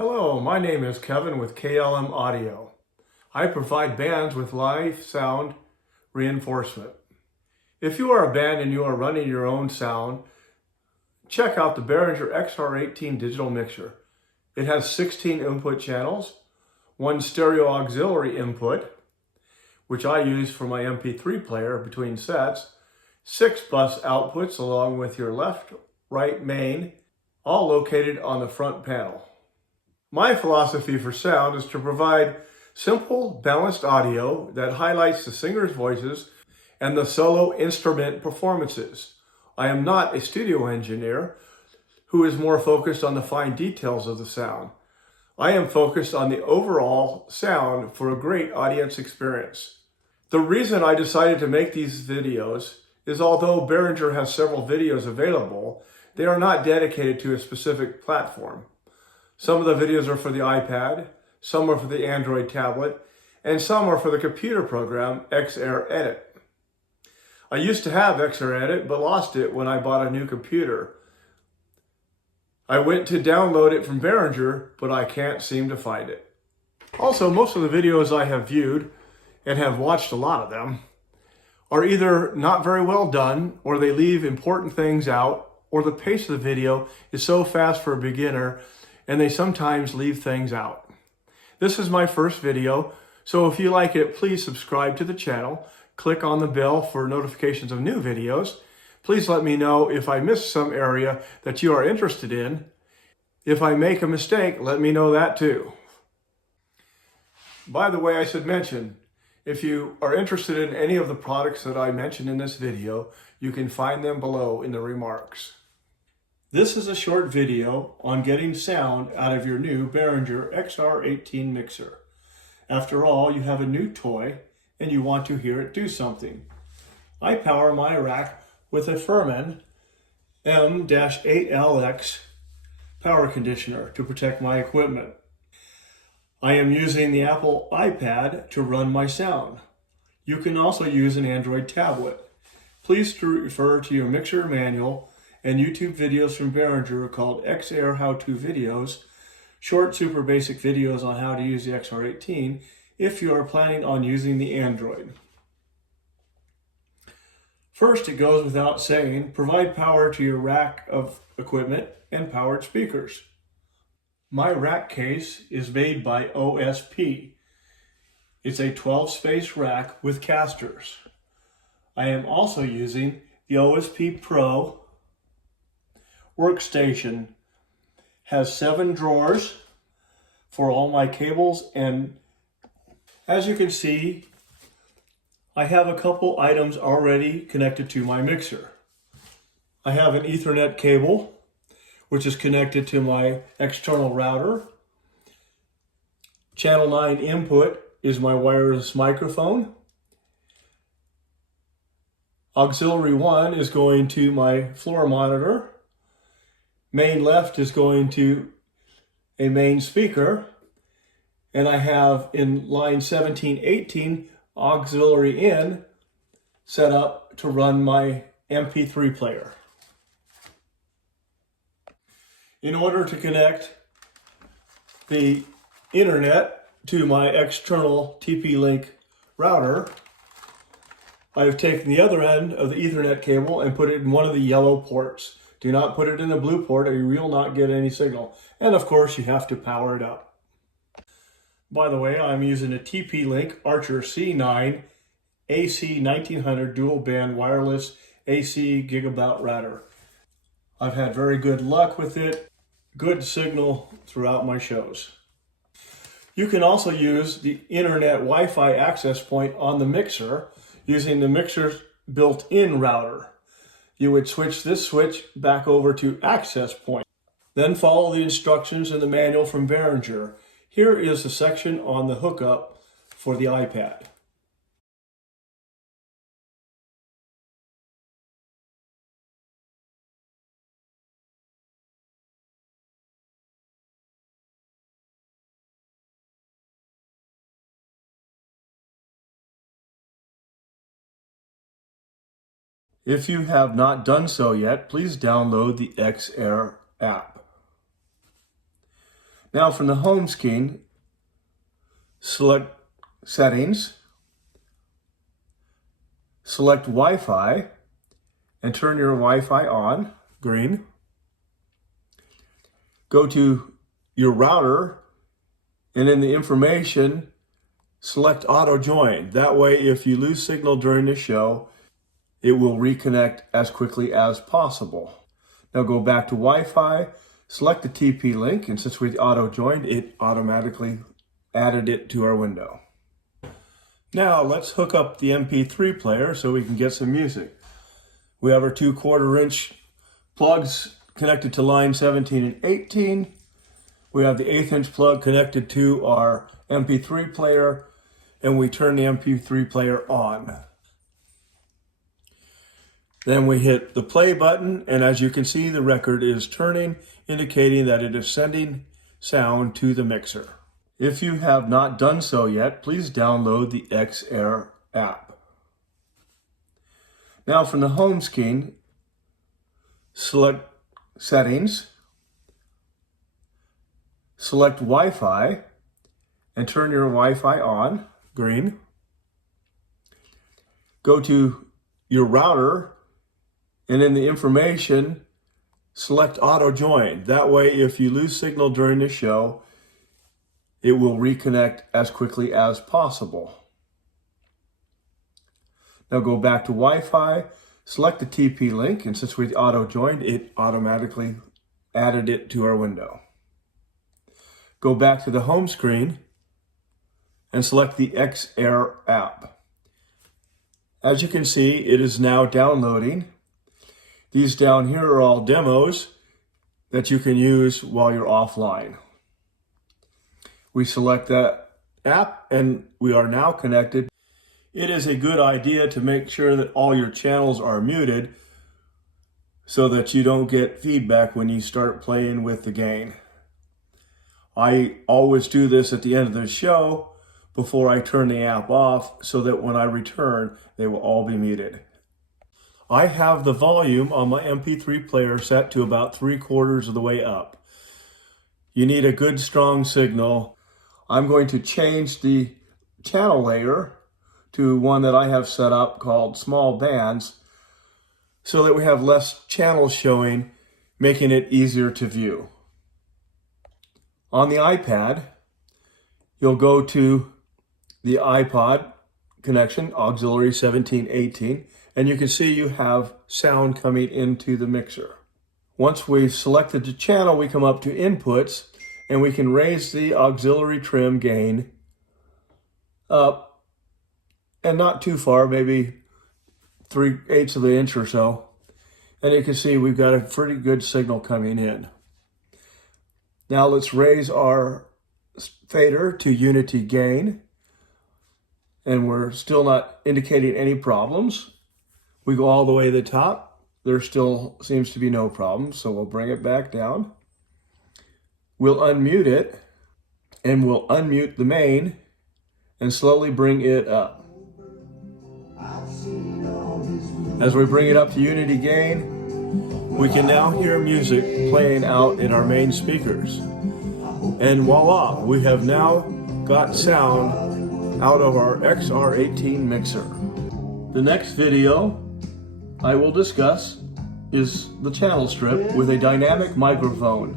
Hello, my name is Kevin with KLM Audio. I provide bands with live sound reinforcement. If you are a band and you are running your own sound, check out the Behringer XR18 digital mixer. It has 16 input channels, one stereo auxiliary input, which I use for my MP3 player between sets, 6 bus outputs along with your left, right, main, all located on the front panel. My philosophy for sound is to provide simple, balanced audio that highlights the singer's voices and the solo instrument performances. I am not a studio engineer who is more focused on the fine details of the sound. I am focused on the overall sound for a great audience experience. The reason I decided to make these videos is although Behringer has several videos available, they are not dedicated to a specific platform. Some of the videos are for the iPad, some are for the Android tablet, and some are for the computer program XR Edit. I used to have XR Edit, but lost it when I bought a new computer. I went to download it from Behringer, but I can't seem to find it. Also, most of the videos I have viewed, and have watched a lot of them, are either not very well done, or they leave important things out, or the pace of the video is so fast for a beginner and they sometimes leave things out. This is my first video, so if you like it, please subscribe to the channel, click on the bell for notifications of new videos. Please let me know if I missed some area that you are interested in. If I make a mistake, let me know that too. By the way, I should mention, if you are interested in any of the products that I mentioned in this video, you can find them below in the remarks. This is a short video on getting sound out of your new Behringer XR18 mixer. After all, you have a new toy and you want to hear it do something. I power my rack with a Furman M-8LX power conditioner to protect my equipment. I am using the Apple iPad to run my sound. You can also use an Android tablet. Please refer to your mixer manual and YouTube videos from Behringer called XR How-To Videos, short super basic videos on how to use the XR18 if you are planning on using the Android. First, it goes without saying, provide power to your rack of equipment and powered speakers. My rack case is made by OSP. It's a 12-space rack with casters. I am also using the OSP Pro workstation. Has 7 drawers for all my cables, and as you can see, I have a couple items already connected to my mixer. I have an Ethernet cable which is connected to my external router. Channel 9 input is my wireless microphone. Auxiliary 1 is going to my floor monitor. Main left is going to a main speaker. And I have in line 1718 auxiliary in set up to run my MP3 player. In order to connect the internet to my external TP-Link router, I've taken the other end of the Ethernet cable and put it in one of the yellow ports. Do not put it in the blue port or you will not get any signal. And of course, you have to power it up. By the way, I'm using a TP-Link Archer C9 AC 1900 dual band wireless AC gigabyte router. I've had very good luck with it. Good signal throughout my shows. You can also use the internet Wi-Fi access point on the mixer using the mixer's built-in router. You would switch this switch back over to access point. Then follow the instructions in the manual from Behringer. Here is the section on the hookup for the iPad. If you have not done so yet, please download the XR app. Now from the home screen, select Settings, select Wi-Fi, and turn your Wi-Fi on, green. Go to your router, and in the information, select Auto Join. That way, if you lose signal during the show, it will reconnect as quickly as possible. Now go back to Wi-Fi, select the TP link, and since we auto joined, it automatically added it to our window. Now let's hook up the MP3 player so we can get some music. We have our 2/4-inch plugs connected to line 17 and 18. We have the 1/8-inch plug connected to our MP3 player, and we turn the MP3 player on. Then we hit the play button, and as you can see, the record is turning, indicating that it is sending sound to the mixer. If you have not done so yet, please download the XR app. Now from the home screen, select Settings, select Wi-Fi, and turn your Wi-Fi on, green. Go to your router, and in the information, select Auto Join. That way, if you lose signal during the show, it will reconnect as quickly as possible. Now go back to Wi-Fi, select the TP link, and since we auto joined, it automatically added it to our window. Go back to the home screen and select the XR app. As you can see, it is now downloading. These down here are all demos that you can use while you're offline. We select that app and we are now connected. It is a good idea to make sure that all your channels are muted so that you don't get feedback when you start playing with the gain. I always do this at the end of the show before I turn the app off so that when I return, they will all be muted. I have the volume on my MP3 player set to about 3/4 of the way up. You need a good strong signal. I'm going to change the channel layer to one that I have set up called Small Bands so that we have less channels showing, making it easier to view. On the iPad, you'll go to the iPod connection, auxiliary 1718, and you can see you have sound coming into the mixer. Once we've selected the channel, we come up to inputs and we can raise the auxiliary trim gain up and not too far, maybe 3/8 of the inch or so. And you can see we've got a pretty good signal coming in. Now let's raise our fader to unity gain. And we're still not indicating any problems. We go all the way to the top. There still seems to be no problem, so we'll bring it back down. We'll unmute it, and we'll unmute the main and slowly bring it up. As we bring it up to unity gain, we can now hear music playing out in our main speakers. And voila, we have now got sound out of our XR18 mixer. The next video I will discuss is the channel strip with a dynamic microphone.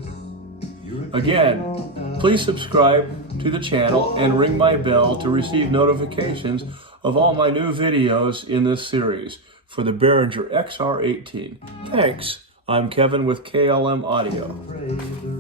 Again, please subscribe to the channel and ring my bell to receive notifications of all my new videos in this series for the Behringer XR18. Thanks. I'm Kevin with KLM Audio.